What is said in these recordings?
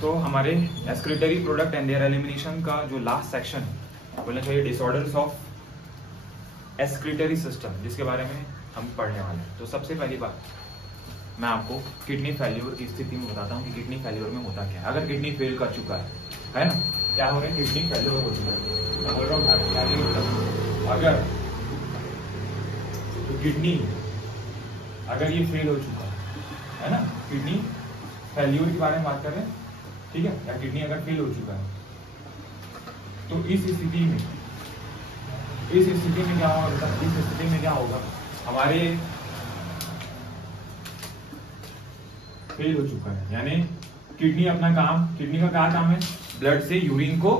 तो हमारे excretory product and there elimination का जो लास्ट सेक्शन है बोलना चाहिए डिसऑर्डर्स ऑफ एक्सक्रीटरी सिस्टम, जिसके बारे में हम पढ़ने वाले हैं। तो सबसे पहली बात मैं आपको किडनी फेल्योर की स्थिति में बताता हूँ कि किडनी फेल्योर में होता क्या है। अगर किडनी फेल कर चुका है ना, क्या हो गया, किडनी फेल्योर हो चुका है। मैं बोल रहा हूँ अगर तो किडनी अगर ये फेल हो चुका है ना, किडनी फेल्योर के बारे में बात कर रहे हैं, ठीक है, या किडनी अगर फेल हो चुका है तो इस स्थिति में क्या होगा, इस स्थिति में क्या होगा, हमारे फेल हो चुका है, यानी किडनी अपना काम, किडनी का क्या काम है, ब्लड से यूरिन को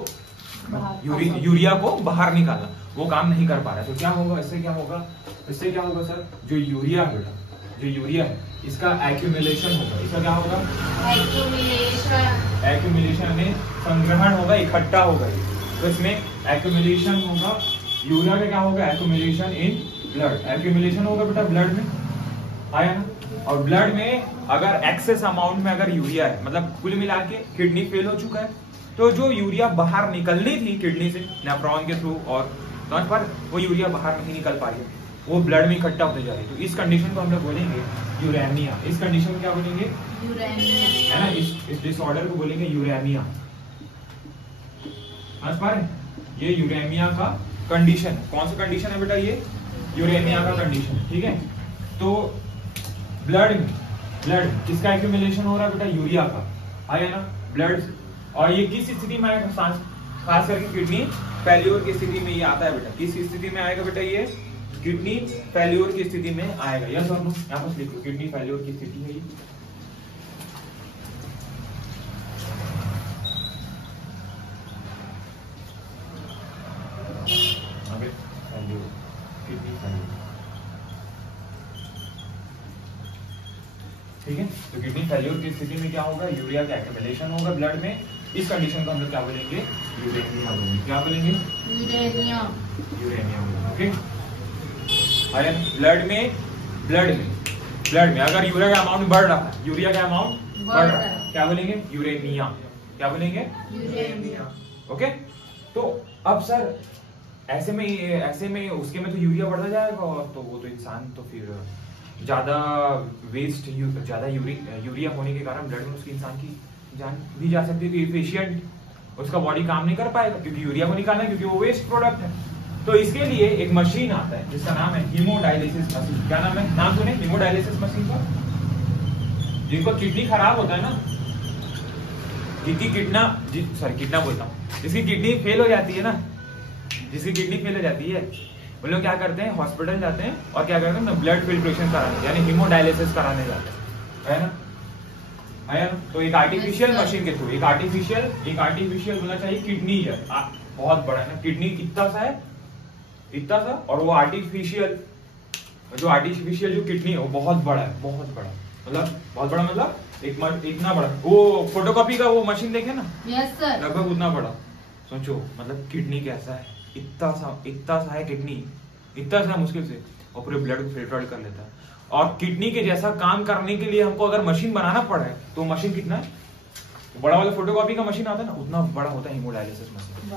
यूरिया को बाहर निकालना, वो काम नहीं कर पा रहा है। तो क्या होगा, इससे क्या होगा सर, जो यूरिया है इसका एक्यूमुलेशन होगा। इसका क्या होगा, एक्यूमुलेशन यानी संग्रहण होगा, इकट्ठा होगा। तो इसमें एक्यूमुलेशन होगा, यूरिया का क्या होगा, एक्यूमुलेशन इन ब्लड, एक्यूमुलेशन होगा बेटा ब्लड में, आया ना। और ब्लड में अगर एक्सेस अमाउंट में अगर यूरिया है, मतलब कुल मिला के किडनी फेल हो चुका है, तो जो यूरिया बाहर निकलनी थी किडनी से नेफ्रॉन के थ्रू और पर वो यूरिया बाहर नहीं निकल पा रही है, वो ब्लड में इकट्ठा होते जा रही है। तो इस कंडीशन को हम लोग बोलेंगे यूरेमिया। इस कंडीशन को क्या बोलेंगे, यूरेमिया, है ना। इस डिसऑर्डर को बोलेंगे यूरेमिया। समझ पा रहे हैं, ये यूरेमिया का कंडीशन है। कौन सा कंडीशन है बेटा, ये यूरेमिया का कंडीशन है, ठीक है। तो ब्लड किसका एक्यूमुलेशन हो रहा है बेटा, यूरिया का, आया ना, ब्लड। और ये किस स्थिति में आएगा, खास करके किडनी फेल्योर की स्थिति में ये आता है बेटा। किस स्थिति में आएगा बेटा, ये किडनी फेल्योर की स्थिति में आएगा। यस और नो, यहाँ पर लिखो, किडनी फेल्योर की स्थिति है ये। किडनी फेल्योर, ठीक है। तो किडनी फेल्योर की स्थिति में क्या होगा, यूरिया का एक्यूमुलेशन होगा ब्लड में। इस कंडीशन को हम लोग क्या बोलेंगे, यूरेमिया बोलेंगे। क्या बोलेंगे, यूरेमिया बोलेंगे, ओके। अरे ब्लड में अगर यूरिया का अमाउंट बढ़ रहा है, यूरिया का अमाउंट बढ़ रहा है, क्या बोलेंगे, यूरेमिया। क्या बोलेंगे, यूरेमिया, ओके। तो अब सर ऐसे में उसके में तो यूरिया बढ़ता जाएगा, और तो वो तो इंसान तो फिर ज्यादा वेस्ट, ज्यादा यूरिया होने के कारण ब्लड में उसकी इंसान की जान भी जा सकती है। पेशेंट उसका बॉडी काम नहीं कर पाएगा, क्योंकि यूरिया को निकालना है, क्योंकि वो वेस्ट प्रोडक्ट है। तो इसके लिए एक मशीन आता है जिसका नाम है हीमोडायलिसिस मशीन। क्या नाम है, नाम सुने हीमोडायलिसिस मशीन का। जिनको किडनी खराब होता है ना, जिसकी किडनी फेल हो जाती है ना, जिसकी किडनी फेल हो जाती है, वो लोग क्या करते हैं, हॉस्पिटल जाते हैं और क्या करते हैं ना, ब्लड फिल्ट्रेशन कराने, यानी हीमोडायलिसिस कराने जाते हैं, है ना। तो एक आर्टिफिशियल मशीन के थ्रू, एक आर्टिफिशियल होना चाहिए किडनी है, बहुत बड़ा है ना, किडनी इतना सा, और वो आर्टिफिशियल जो किडनी है वो बहुत बड़ा है, बहुत बड़ा मतलब इतना बड़ा। वो फोटोकॉपी का वो मशीन देखे ना, यस सर, लगभग उतना बड़ा। सोचो मतलब किडनी कैसा है, इतना सा है किडनी, इतना सा मुश्किल से, और पूरे ब्लड को फिल्टर कर लेता है। और किडनी के जैसा काम करने के लिए हमको अगर मशीन बनाना पड़े तो मशीन कितना है, तो बड़ा वाला फोटोकॉपी का मशीन आता है ना, उतना बड़ा होता है हीमोडायलिसिस मशीन।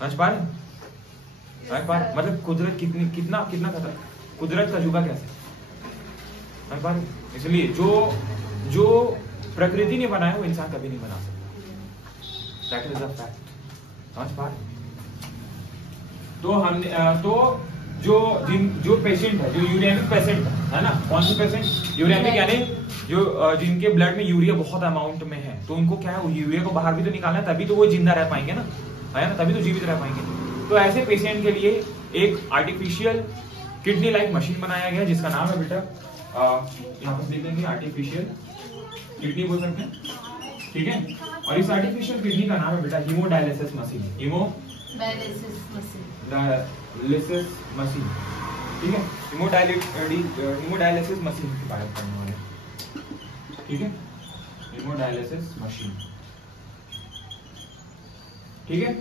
समझ पा रहे, मतलब कुदरत कितना खतरा, कुदरत का जुबा कैसे, समझ पा रहे। इसलिए जो प्रकृति ने बनाया वो इंसान कभी नहीं बना सकता, दैट इज अ फैक्ट। समझ पा रहे। तो हमने जो पेशेंट है, जो यूरेमिक पेशेंट है ना, कौन सी पेशेंट, यूरेमिक, यानी जो जिनके ब्लड में यूरिया बहुत अमाउंट में है, तो उनको क्या है, यूरिया को बाहर भी तो निकालना है, तभी तो वो जिंदा रह पाएंगे ना, है ना, तभी तो जीवित रह पाएंगे। तो ऐसे पेशेंट के लिए एक आर्टिफिशियल किडनी लाइक मशीन बनाया गया, जिसका नाम है बेटा, यहाँ पर लिख देंगे, आर्टिफिशियल किडनी बोल सकते हैं, ठीक है। और इस आर्टिफिशियल किडनी का नाम है बेटा हीमोडायलिसिस मशीन, ठीक है। हीमोडायलिसिस मशीन की बात करने वाले, ठीक है, हीमोडायलिसिस मशीन, ठीक है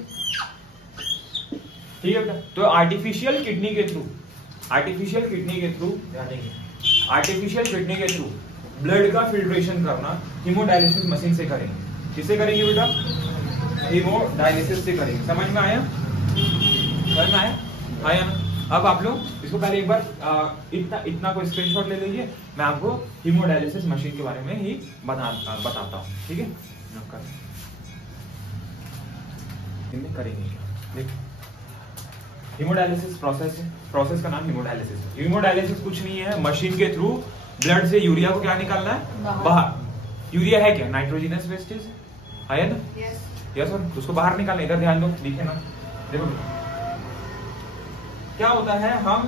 बेटा। तो आर्टिफिशियल किडनी के थ्रू ध्यान देंगे, आर्टिफिशियल किडनी के थ्रू ब्लड का फिल्ट्रेशन करना हीमोडायलिसिस मशीन से करेंगे। किससे करेंगे बेटा? हीमोडायलिसिस से करेंगे। समझ में आया? समझ में आया? आया ना? अब आप लोग इसको पहले एक बार इतना कोई स्क्रीनशॉट ले लीजिए, मैं आपको हीमोडायलिसिस मशीन के बारे में ही बताता हूँ। ठीक है, करेंगे। देखो, हीमोडायलिसिस प्रोसेस का नाम हीमोडायलिसिस। हीमोडायलिसिस कुछ नहीं है, मशीन के थ्रू ब्लड से यूरिया को क्या निकालना है? बाहर। यूरिया है क्या? नाइट्रोजनस वेस्टेज है ना? यस सर, उसको बाहर निकालना। इधर ध्यान दो, लिखे ना। देखो क्या होता है, हम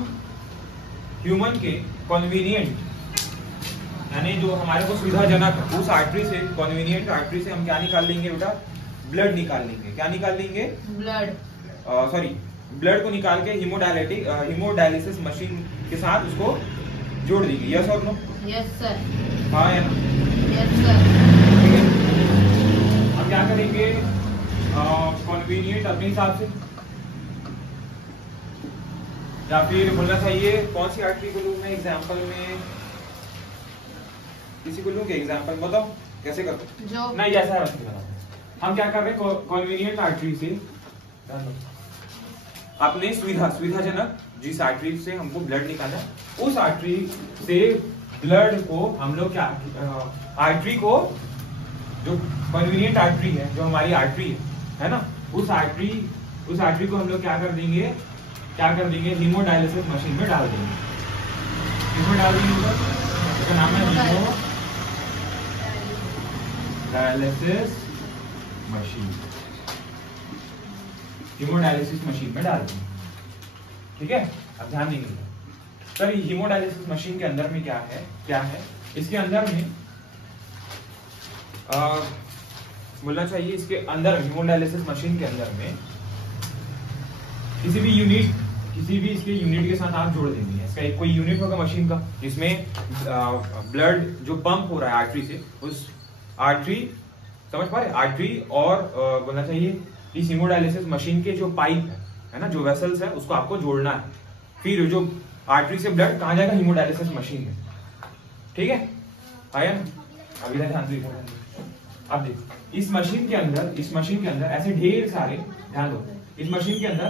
ह्यूमन के कन्वीनियंट यानी जो हमारे को सुविधाजनक उस आर्टरी से, कन्वीनियंट आर्टरी से हम क्या निकाल लेंगे बेटा? ब्लड निकाल लेंगे। क्या निकाल लेंगे? ब्लड। ब्लड को निकाल के हीमोडायलिसिस मशीन के साथ उसको जोड़ देंगे। यस और नो? Yes sir. हाँ या ना? Yes sir. ठीक है, हम क्या करेंगे? कन्वीनियंट अपने हिसाब से, या फिर बोलना चाहिए कौन सी आर्टरी को लूं मैं एग्जांपल में? किसी को लूं क्या एग्जांपल? बताओ कैसे करते? जो नहीं, ऐसा रखते हम क्या कर रहे हैं, कन्वीनियंट आर्टरी से अपने सुविधाजनक जिस आर्टरी से हमको ब्लड निकालना है, उस आर्टरी से ब्लड को हम लोग क्या, आर्टरी को, जो कन्वीनियंट आर्टरी है, जो हमारी आर्टरी है ना, उस आर्टरी को हम लोग क्या कर देंगे? हीमोडायलिसिस मशीन में डाल देंगे। इसमें डाल देंगे, इसका नाम है हीमोडायलिसिस मशीन। हीमोडायलिसिस मशीन में डाल देंगे। ठीक है, अब ध्यान देंगे सर, हीमोडायलिसिस मशीन के अंदर में क्या है? इसके अंदर में बोलना चाहिए, इसके अंदर हीमोडायलिसिस मशीन के अंदर में किसी भी इसके यूनिट के साथ आप जोड़ देंगे। इसका एक कोई यूनिट होगा मशीन का, जिसमें ब्लड जो पंप हो रहा है आर्टरी से, उस आर्टरी, समझ पा रहे? आर्टरी और बोलना चाहिए इस हीमोडायलिसिस मशीन के जो पाइप है ना, जो वेसल्स है, उसको आपको जोड़ना है। फिर जो आर्टरी से ब्लड कहाँ जाएगा? हीमोडायलिसिस मशीन में। ठीक है, आया ना? अभी ध्यान दो। अब देखो, इस मशीन के अंदर ऐसे ढेर सारे, ध्यान दो, इस मशीन के अंदर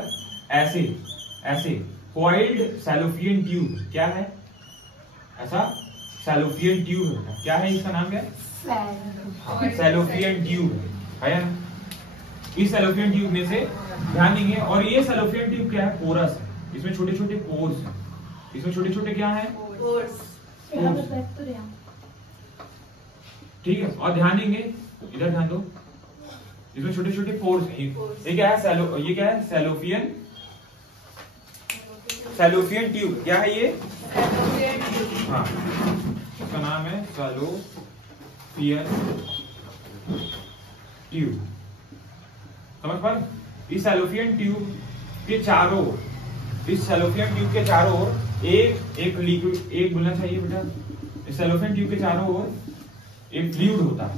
ऐसे कॉइल्ड सैलोपियन ट्यूब, क्या है? ऐसा सैलोपियन ट्यूब है। क्या है इसका नाम? क्या है? सैलोपियन ट्यूब है ना? इस सैलोपियन ट्यूब में से ध्यान देंगे, और ये सैलोपियन ट्यूब क्या है? पोरस है। इसमें छोटे छोटे पोर्स हैं। इसमें छोटे छोटे क्या है? पोर्स। ठीक है, और ध्यान देंगे, इधर ध्यान दो, इसमें छोटे छोटे पोर्स हैं। ये क्या है? ये क्या है? सैलोपियन ट्यूब। क्या है ये? हाँ, इसका नाम है सैलोपियन ट्यूब। समझ पाए? इस सैलोपियन ट्यूब के चारों ओर एक लिक्विड, एक बोलना चाहिए बेटा, इस सैलोपियन ट्यूब के चारों ओर एक फ्लूइड होता है,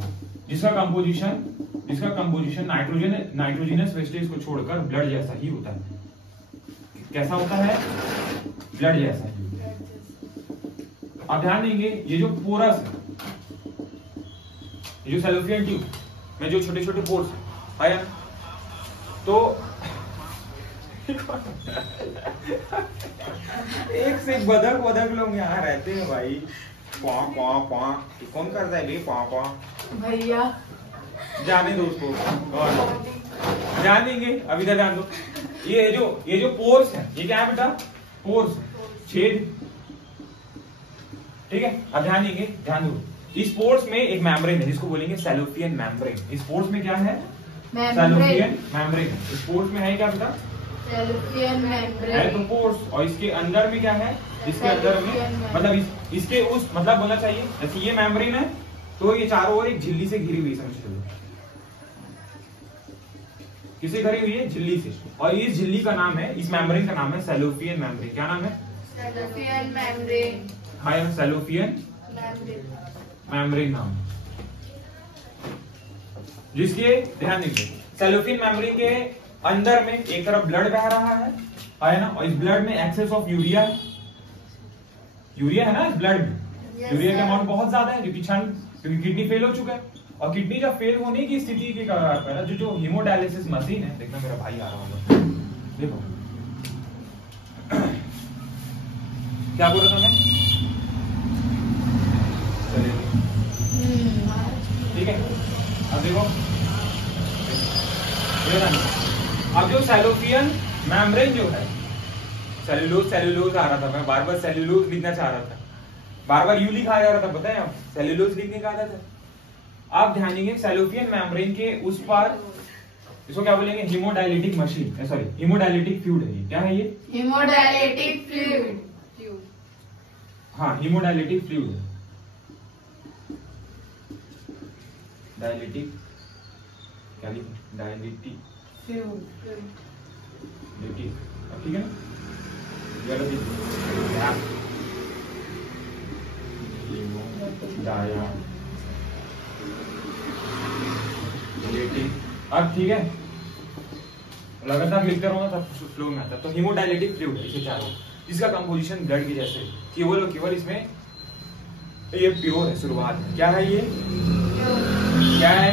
जिसका कंपोजिशन नाइट्रोजनस वेस्टेज को छोड़कर ब्लड जैसा ही होता है। कैसा होता है? ब्लड जैसा ही। अब ध्यान देंगे, ये जो पोरस है, ये जो सैलोपियन ट्यूब में जो छोटे छोटे पोर्स है, तो एक से बदक लोग यहाँ रहते हैं भाई। कौन करता है भाई? भैया जाने दो उसको, और ध्यान देंगे। अभी इधर ध्यान दो, ये जो पोर्स है, ये क्या है बेटा? पोर्स, छेद। ठीक है, अब ध्यान देंगे, ध्यान दो, इस पोर्स में एक मेम्ब्रेन है, जिसको बोलेंगे सैलोपियन मेम्ब्रेन। इस पोर्स में क्या है? सैलोपियन मेम्ब्रेन। इस पोर्स में है क्या बेटा? सैलोपियन मेम्ब्रेन है तो पोर्स। और इसके अंदर में क्या है? इसके अंदर में मतलब इसके उस, मतलब बोलना चाहिए जैसे ये मेम्ब्रेन है, तो ये चारों ओर एक झिल्ली से घिरी हुई, समझ लो, किसे घिरी हुई है? झिल्ली से। और इस झिल्ली का नाम है, इस मेम्ब्रेन का नाम है सैलोपियन मेम्ब्रेन। क्या नाम है? सैलोपियन मेम्ब्रेन। हाँ, सैलोपियन मेम्ब्रेन नाम, जिसके ध्यान दीजिए, सैलोपियन मेम्ब्रेन के अंदर में एक तरफ ब्लड बह रहा है ना, और इस ब्लड में एक्सेस ऑफ यूरिया है ना, इस ब्लड में यूरिया का अमाउंट बहुत ज्यादा है क्योंकि किडनी फेल हो चुका है। और किडनी जब फेल होने की स्थिति के कगार पर जो हीमोडायलिसिस मशीन है, देखना मेरा भाई आ रहा होगा, देखो क्या बोल रहा था मैं, ठीक है। अब देखो अब जो सेलोफियन मेम्ब्रेन जो है, सेल्यूलोज आ रहा था, मैं बार बार सेल्यूलोज लिखना चाह रहा था, बार बार यू लिखा जा रहा था, पता है आप सेल्यूलोज लिखने का आदत है। आप ध्यान देंगे सेलोफियन मेम्ब्रेन के उस पार इसको क्या बोलेंगे, हीमोडायलिटिक मशीन, सॉरी हीमोडायलिटिक फ्लूइड है ये, क्या है ये, हीमोडायलिटिक फ्लूइड। हाँ हीमोडायलिटिक फ्लूइड, डायलिटिक क्या लिखे, डायलिटिक फ्लूइड, ठीक है ना, अब ठीक है, लगातार लिखते रहो तब फ्लो में आता है। तो हीमोडायलिटिक फ्लूइड इसे चाहो, जिसका कंपोजिशन ब्लड की जैसे केवल इसमें ये प्योर है, शुरुआत है, क्या है ये, क्या है,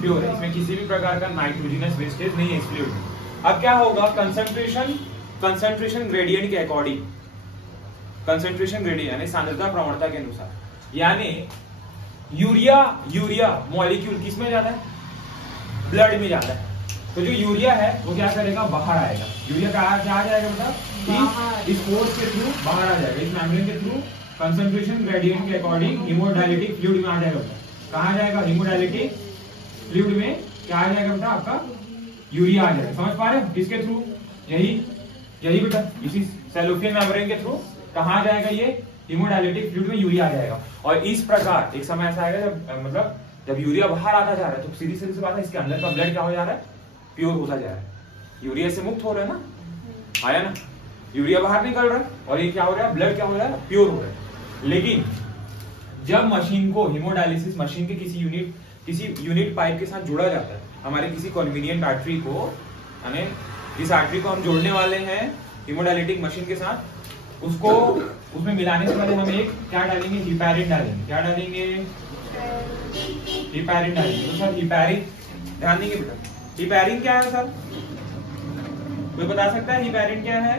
प्योर है, इसमें किसी भी प्रकार का नाइट्रोजनस वेस्टेज नहीं है इस फ्लूइड में। अब क्या होगा, कंसंट्रेशन ग्रेडियंट के अकॉर्डिंग, कंसंट्रेशन ग्रेडियंट यानी सांद्रता प्रवणता के अनुसार, यानी यूरिया मॉलिक्यूल किसमें ज्यादा है, ब्लड में ज्यादा है, तो जो यूरिया है वो क्या करेगा, बाहर आएगा। यूरिया क्या आ जाएगा बेटा, इस फोर्स के थ्रू बाहर आ जाएगा, इस मेम्ब्रेन के थ्रू कंसंट्रेशन ग्रेडियंट के अकॉर्डिंग हीमोडायलिटिक फ्लूइड में आ जाएगा बेटा। कहाँ आ जाएगा, हीमोडायलिटिक फ्लूइड में क्या आ जाएगा बेटा, आपका यूरिया आ जाएगा। समझ पा रहे हो, किसके थ्रू, यही बेटा, इसी सेलोफियन मेम्ब्रेन के थ्रू कहाँ आ जाएगा, ये हीमोडायलिटिक फ्लूइड में यूरिया आ जाएगा। और इस प्रकार एक समय ऐसा आएगा जब मतलब जब यूरिया बाहर आता जा रहा है तो सीधी सी बात है, इसके अंदर का ब्लड क्या हो जा रहा है, प्योर होता जा रहा है, यूरिया से मुक्त हो रहा है ना, आया ना, यूरिया बाहर निकल रहा है और ये क्या हो रहा है, ब्लड क्या हो रहा है, प्योर हो रहा है। लेकिन जब मशीन को हीमोडायलिसिस मशीन के किसी यूनिट पाइप के साथ जोड़ा जाता है, हमारे किसी कन्वीनियंट आर्टरी को, यानी जिस आर्टरी को हम जोड़ने वाले हैं हीमोडायलिटिक मशीन के साथ, उसको उसमें मिलाने से पहले हम एक क्या डालेंगे, हिपैरिन डालेंगे। क्या डालेंगे, हिपैरिन डालेंगे। तो सर हिपैरिन ध्यान देंगे बेटा, हिपैरिन क्या है सर, कोई बता सकता है हिपैरिन क्या है,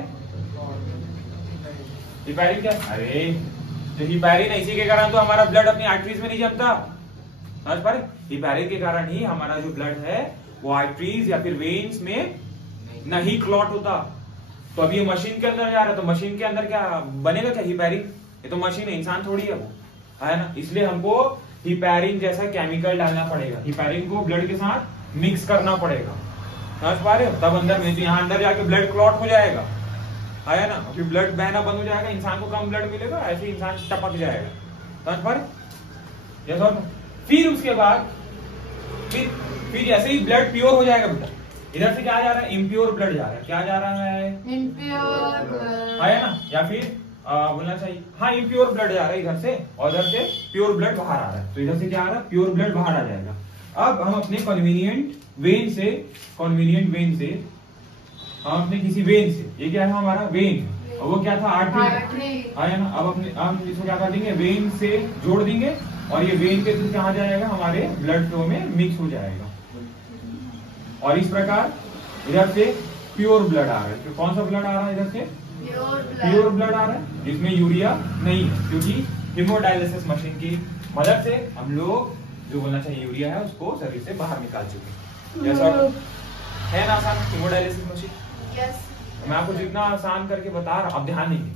हिपैरिन क्या, अरे जो हिपैरिन है इसी के कारण तो हमारा ब्लड अपनी आर्टरीज में नहीं जमता, समझ पा रहे, हिपैरिन के कारण ही हमारा जो ब्लड है वो आर्टरीज या फिर वेन्स में नहीं क्लॉट होता। तो अभी ये मशीन के अंदर जा रहा है, तो मशीन के अंदर क्या बनेगा, क्या हिपैरिन, ये तो मशीन है, इंसान थोड़ी है वो, है ना, इसलिए हमको हिपैरिन जैसा केमिकल डालना पड़ेगा, हिपैरिन को ब्लड के साथ मिक्स करना पड़ेगा, समझ पा रहे हो, तब अंदर में यहाँ अंदर जाके ब्लड क्लॉट हो जाएगा, है ना, फिर ब्लड बहना बंद हो जाएगा, इंसान को कम ब्लड मिलेगा, ऐसे इंसान टपक जाएगा, समझ पा रहे, यस और फिर उसके बाद फिर ऐसे ही ब्लड प्योर हो जाएगा बेटा, इधर से क्या जा रहा है, इम्प्योर ब्लड जा रहा है, क्या जा रहा है, इम्प्योर, है ना, या फिर बोलना चाहिए हाँ इम्प्योर ब्लड जा रहा है इधर से, और इधर से प्योर ब्लड बाहर आ रहा है, तो इधर से क्या आ रहा है, प्योर ब्लड बाहर आ जाएगा। अब हम अपने कन्वीनियंट वेन से हम अपने किसी वेन से, ये क्या है हमारा वेन, और वो क्या था, आर्टरी, है ना, अब इसको क्या कर देंगे, वेन से जोड़ देंगे, और ये वेन के थ्रू कहाँ जाएगा, हमारे ब्लड फ्लो में मिक्स हो जाएगा, और इस प्रकार इधर से प्योर ब्लड आ रहा है। तो कौन सा ब्लड आ रहा है, इधर से प्योर ब्लड आ रहा है, जिसमें यूरिया नहीं है, क्योंकि हीमोडायलिसिस मशीन की मदद से हम लोग जो बोलना चाहिए यूरिया है उसको शरीर से बाहर निकाल चुके हैं। जैसा है ना आसान हिमोडायलिसिस मशीन, मैं आपको जितना आसान करके बता रहा हूँ, अब ध्यान देंगे।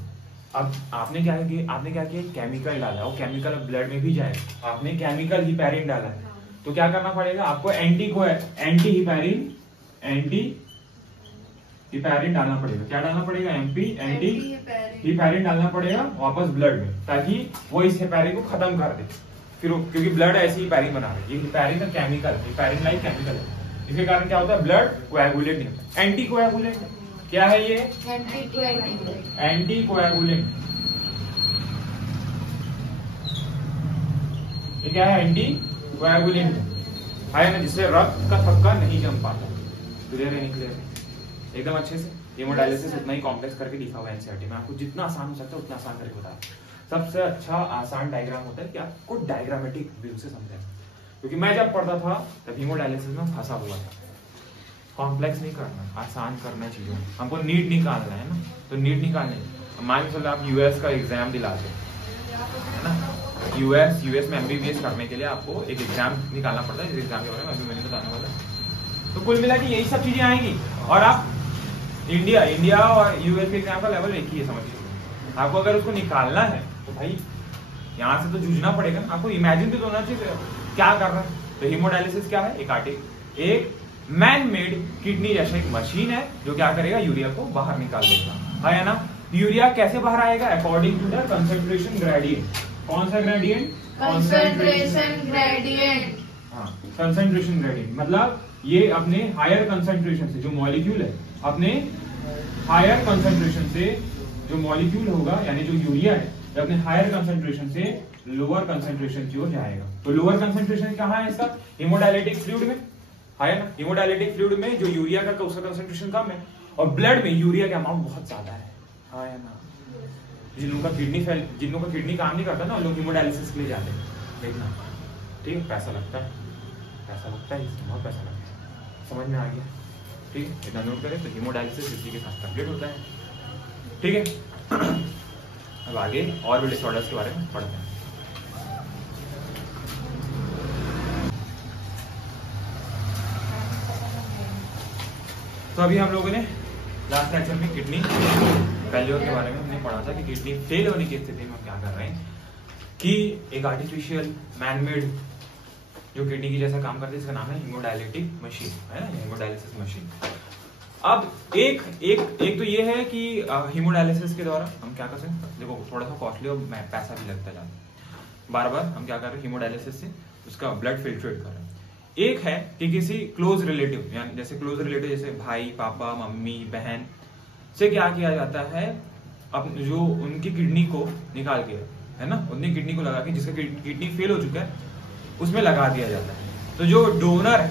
अब आपने क्या किया, केमिकल डाला, वो केमिकल अब ब्लड में भी जाएगा, आपने केमिकल हिपैरिन डाला है, तो क्या करना पड़ेगा आपको, एंटी हिपैरिन डालना पड़ेगा। क्या डालना पड़ेगा, एंटी हिपैरिन डालना पड़ेगा वापस ब्लड में, ताकि वो इस हिपैरिन को खत्म कर दे। फिर क्योंकि ब्लड ऐसी हिपैरिन बना रही है, ये हिपैरिन का केमिकल, हिपैरिन लाइक केमिकल है, इसके कारण क्या होता है, ब्लड कोएगुलेट नहीं होता। एंटी कोएगुलेंट क्या है, ये एंटी कोएगुलेंट, ये क्या है, एंटी कोएगुलेंट है ना, जिससे रक्त का थक्का नहीं जम पाता। क्लियर है, नहीं क्लियर है, एकदम अच्छे से। हीमोडायलिसिस उतना ही कॉम्प्लेक्स करके लिखा हुआ है एनसीईआरटी में, आपको जितना आसान हो सकता है उतना आसान करके बता। सबसे अच्छा आसान डायग्राम होता है कि आपको डायग्रामेटिक व्यू से समझें, क्योंकि मैं जब पढ़ता था तब हीमोडायलिसिस में फंसा हुआ था। कॉम्प्लेक्स नहीं करना, आसान करना चीजों, हमको नीट निकालना है ना, तो नीट निकालने मान के चलो आप यूएस का एग्जाम दिलाते है ना, यूएस में एमबीबीएस करने के लिए आपको एक एग्जाम निकालना पड़ता है, इस एग्जाम के बारे में अभी मैंने बताने वाला। तो कुल मिला के यही सब चीजें आएंगी, और आप इंडिया और यूएस के एग्जाम का लेवल एक ही है, समझिए। आपको अगर उसको निकालना है तो भाई यहाँ से तो जूझना पड़ेगा ना, आपको इमेजिन भी तो होना चाहिए क्या कर रहा है। तो हीमोडायलिसिस क्या है, एक मैन मेड किडनी जैसा एक मशीन है जो क्या करेगा, यूरिया को बाहर निकाल देगा, है ना। यूरिया कैसे बाहर आएगा, according to the concentration gradient. कौन सा ग्रेडियंट, कंसंट्रेशन ग्रेडियंट। हाँ, कंसंट्रेशन ग्रेडियंट मतलब ये अपने हायर कंसंट्रेशन से जो मॉलिक्यूल है, अपने हायर कंसंट्रेशन से जो मॉलिक्यूल होगा यानी जो यूरिया है, अपने हायर कंसंट्रेशन से लोअर कंसंट्रेशन की ओर जाएगा। तो लोअर कंसंट्रेशन कहाँ है इसका, हीमोडायलिटिक फ्लूइड में है ना। हीमोडायलिटिक फ्लूइड में जो यूरिया का उसका कंसंट्रेशन कम है, और ब्लड में यूरिया का अमाउंट बहुत ज्यादा है ना। जिन लोगों का किडनी काम नहीं करता ना, लोग हीमोडायलिसिस के लिए जाते हैं, देखना ठीक है। पैसा लगता है इसमें, बहुत पैसा लगता है, समझ में आ गया, ठीक है। इतना नोट करें। तो हीमोडायलिसिस इसी के साथ कंप्लीट होता है, ठीक है। अब आगे और भी डिसऑर्डर्स के बारे में पढ़ते हैं। तो अभी हम लोगों ने लास्ट लेक्चर में किडनी फेल्योर के बारे में हमने पढ़ा था कि किडनी फेल होने की स्थिति में हम क्या कर रहे हैं कि एक आर्टिफिशियल मैनमेड जो किडनी की जैसा काम करती है, इसका नाम है हीमोडायलिटिक मशीन, है ना, हीमोडायलिसिस मशीन। अब एक तो ये है कि हीमोडायलिसिस के द्वारा हम क्या कर सकते हैं, देखो थोड़ा सा कॉस्टली और पैसा भी लगता है, बार बार हम क्या कर रहे हैं, हीमोडायलिसिस से उसका ब्लड फिल्ट्रेट कर रहे हैं। एक है कि किसी क्लोज रिलेटिव, यानी जैसे क्लोज रिलेटिव जैसे भाई, पापा, मम्मी, बहन से क्या किया जाता है, अब जो उनकी किडनी को निकाल के, है ना, उनकी किडनी को लगा के, जिसका किडनी फेल हो चुका है उसमें लगा दिया जाता है। तो जो डोनर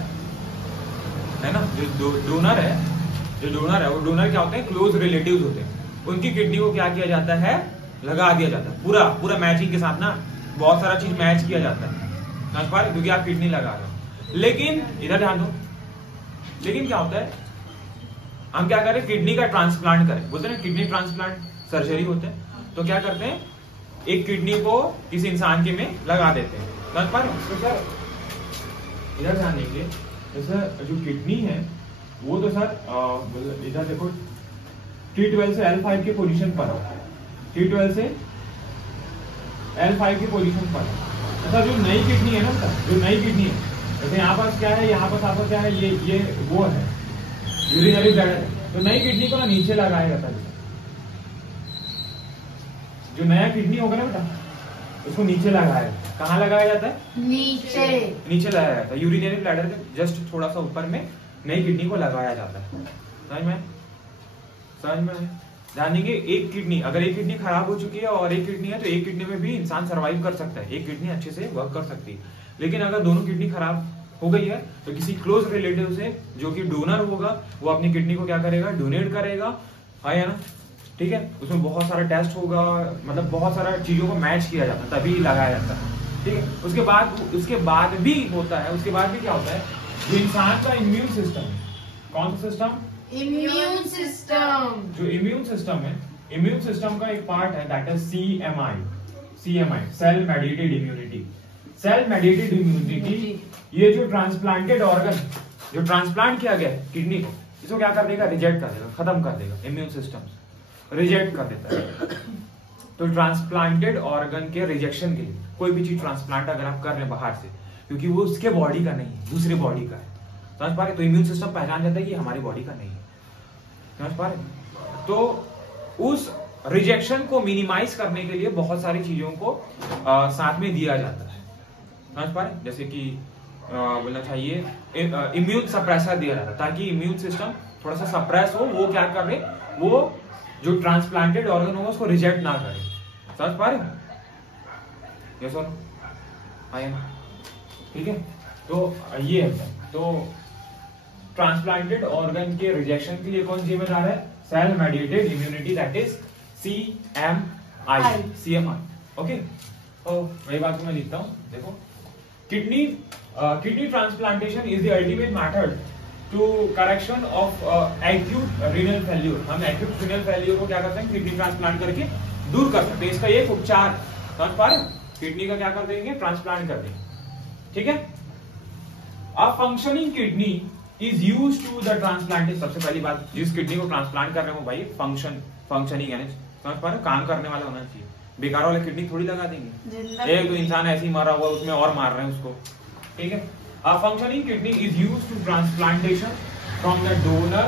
है ना, जो डोनर है वो डोनर क्या होते हैं, क्लोज रिलेटिव्स होते हैं, उनकी किडनी को क्या किया जाता है, लगा दिया जाता है। पूरा मैचिंग के साथ ना, बहुत सारा चीज मैच किया जाता है, समझ पा रहे, क्योंकि आप किडनी लगा रहे हो। लेकिन इधर ध्यान दो, लेकिन क्या होता है, हम क्या करें, किडनी का ट्रांसप्लांट करें, बोलते हैं किडनी ट्रांसप्लांट सर्जरी होते हैं। तो क्या करते हैं, एक किडनी को किसी इंसान के में लगा देते हैं, समझ पा रहे हो। तो सर इधर ध्यान दीजिए, जैसे जो किडनी है वो तो सर इधर देखो T12 से L5 की पोजीशन पर है, T12 से L5 की पोजीशन पर है। अच्छा जो नई किडनी है ना सर, जो नई किडनी है, जैसे यहाँ पास क्या है, यहाँ पास आपका क्या है, ये वो है यूरिनरी ब्लैडर, तो नई किडनी को ना नीचे लगाया जाता है। जो नया किडनी होगा ना बेटा, उसको नीचे लगाया जाता है। कहाँ लगाया जाता है, नीचे लगाया जाता है, यूरिनरी ब्लैडर के जस्ट थोड़ा सा ऊपर में नई किडनी को लगाया जाता है। समझ में ध्यान देंगे, एक किडनी, अगर एक किडनी खराब हो चुकी है और एक किडनी है, तो एक किडनी में भी इंसान सरवाइव कर सकता है, एक किडनी अच्छे से वर्क कर सकती है। लेकिन अगर दोनों किडनी खराब हो गई है, तो किसी क्लोज रिलेटिव से जो कि डोनर होगा, वो अपनी किडनी को क्या करेगा, डोनेट करेगा, है ना, ठीक है। उसमें बहुत सारा टेस्ट होगा, मतलब बहुत सारा चीजों को मैच किया जाता है, तभी लगाया जाता है, ठीक है। उसके बाद भी होता है, उसके बाद भी क्या होता है, जो इंसान का इम्यून सिस्टम है, कौन सा सिस्टम, इम्यून सिस्टम, जो इम्यून सिस्टम है, इम्यून सिस्टम का एक पार्ट है that is CMI, cell mediated immunity. Cell mediated immunity, ये जो ट्रांसप्लांटेड ऑर्गन, जो ट्रांसप्लांट किया गया है किडनी को, इसको क्या कर देगा, रिजेक्ट कर देगा, खत्म कर देगा, इम्यून सिस्टम रिजेक्ट कर देता है। तो ट्रांसप्लांटेड ऑर्गन के रिजेक्शन के लिए कोई भी चीज ट्रांसप्लांट अगर आप कर रहे हैं बाहर से, क्योंकि वो उसके बॉडी का नहीं है, दूसरे बॉडी का है, समझ पा रहे, तो इम्यून सिस्टम पहचान जाता है कि हमारी बॉडी का नहीं है, समझ पा रहे। तो उस रिजेक्शन को मिनिमाइज करने के लिए बहुत सारी चीजों को साथ में दिया जाता है, समझ पा रहे, जैसे कि बोलना चाहिए इम्यून सप्रेसर दिया जाता है, ताकि इम्यून सिस्टम थोड़ा सा सप्रेस हो, वो क्या कर रहे, वो जो ट्रांसप्लांटेड ऑर्गन होगा उसको रिजेक्ट ना करे, समझ पा रहे, यस और नो, ठीक है। तो ये है, तो ट्रांसप्लांटेड ऑर्गन के रिजेक्शन के लिए कौन जिम्मेदार है, cell mediated immunity, that is CMI। Okay, तो वही बात को मैं लिखता हूँ। देखो, kidney transplantation is the ultimate method to correction of acute renal failure. हम एक्यूट रीनल फेल्यूर को क्या करते हैं, किडनी ट्रांसप्लांट करके दूर कर सकते हैं। इसका एक उपचार, समझ पा रहे हो, किडनी का क्या कर देंगे, ट्रांसप्लांट कर देंगे, ठीक है। A functioning kidney is used to the transplantation. सबसे पहली बात, जिस किडनी को ट्रांसप्लांट कर रहे हो भाई फंक्शनिंग यानी समझ पा रहे हो, काम करने वाला होना चाहिए। बेकार वाला किडनी थोड़ी लगा देंगे, एक तो इंसान ऐसे ही मरा हुआ उसमें और मार रहे हैं उसको, ठीक है। A functioning kidney is used to transplantation from the donor,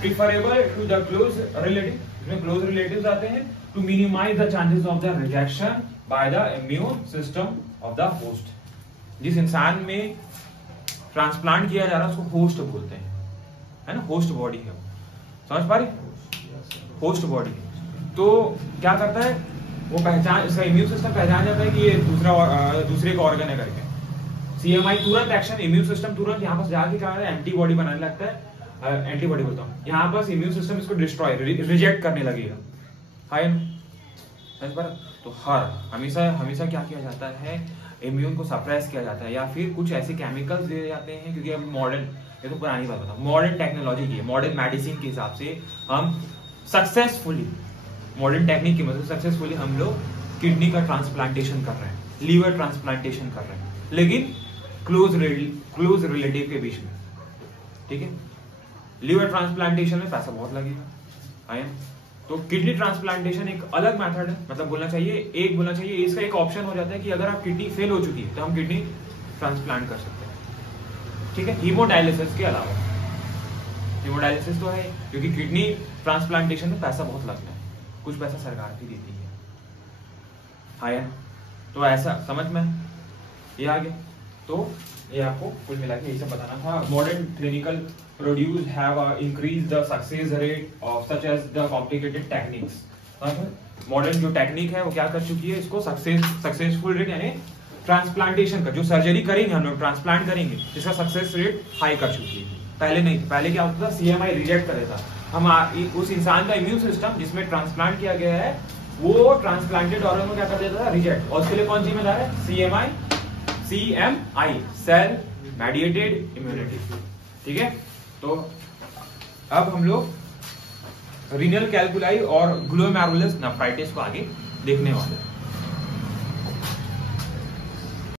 preferable to the close relative. इसमें close relatives आते हैं to minimize the chances of the rejection by the immune system of the host. जिस इंसान में transplant किया जा रहा है उसको होस्ट बोलते हैं, है ना, होस्ट बॉडी है, समझ पा रहे, होस्ट बॉडी। तो क्या करता है वो, पहचान, इसका इम्यून सिस्टम पहचान जाता है कि ये दूसरे का ऑर्गन है करके। सीएमआई तुरंत एक्शन, इम्यून सिस्टम तुरंत यहाँ पर जाके क्या है, एंटीबॉडी बनाने लगता है, एंटीबॉडी बोलता हूँ, यहाँ पर इम्यून सिस्टम इसको डिस्ट्रॉय, रिजेक्ट करने लगेगा, है। तो हमेशा क्या किया जाता है, इम्यून को सप्रेस किया जाता है, या फिर कुछ ऐसे केमिकल्स दिए जाते हैं, क्योंकि अब मॉडर्न, ये तो पुरानी बात बताऊँ, मॉडर्न टेक्नोलॉजी की, मॉडर्न मेडिसिन के हिसाब से हम सक्सेसफुली, मॉडर्न टेक्निक की मदद से सक्सेसफुली हम लोग किडनी का ट्रांसप्लांटेशन कर रहे हैं, लीवर ट्रांसप्लांटेशन कर रहे हैं, लेकिन क्लोज रिलेटिव के बीच में, ठीक है। लीवर ट्रांसप्लांटेशन में पैसा बहुत लगेगा, है। तो किडनी ट्रांसप्लांटेशन एक अलग मेथड है, मतलब बोलना चाहिए इसका एक ऑप्शन हो जाता है कि अगर आप किडनी फेल हो चुकी है तो हम किडनी ट्रांसप्लांट कर सकते हैं, ठीक है। हीमोडायलिसिस के अलावा, हीमोडायलिसिस तो है क्योंकि किडनी ट्रांसप्लांटेशन में पैसा बहुत लगता है, कुछ पैसा सरकार भी देती है। तो ऐसा समझ में ये आगे, तो ये आपको कुल मिला के यही सब बताना था। Modern clinical produce have increase the success rate of such as the complicated techniques. Modern जो टेक्निक है वो क्या कर चुकी है, इसको सक्सेसफुल रेट यानी ट्रांसप्लांटेशन का, जो सर्जरी करेंगे हम लोग, ट्रांसप्लांट करेंगे, इसका सक्सेस रेट हाई कर चुकी है। पहले नहीं था, पहले क्या होता था, सीएमआई रिजेक्ट कर देता। हम उस इंसान का इम्यून सिस्टम जिसमें ट्रांसप्लांट किया गया है वो ट्रांसप्लांटेड ऑर्गन को क्या कर देता था, रिजेक्ट। और उसके लिए कौन जिम्मेदार है, सीएमआई, सेल मेडिएटेड इम्यूनिटी, ठीक है। तो अब हम लोग रीनल कैल्कुलाई और ग्लोमेरुलस नेफ्राइटिस को आगे देखने वाले हैं।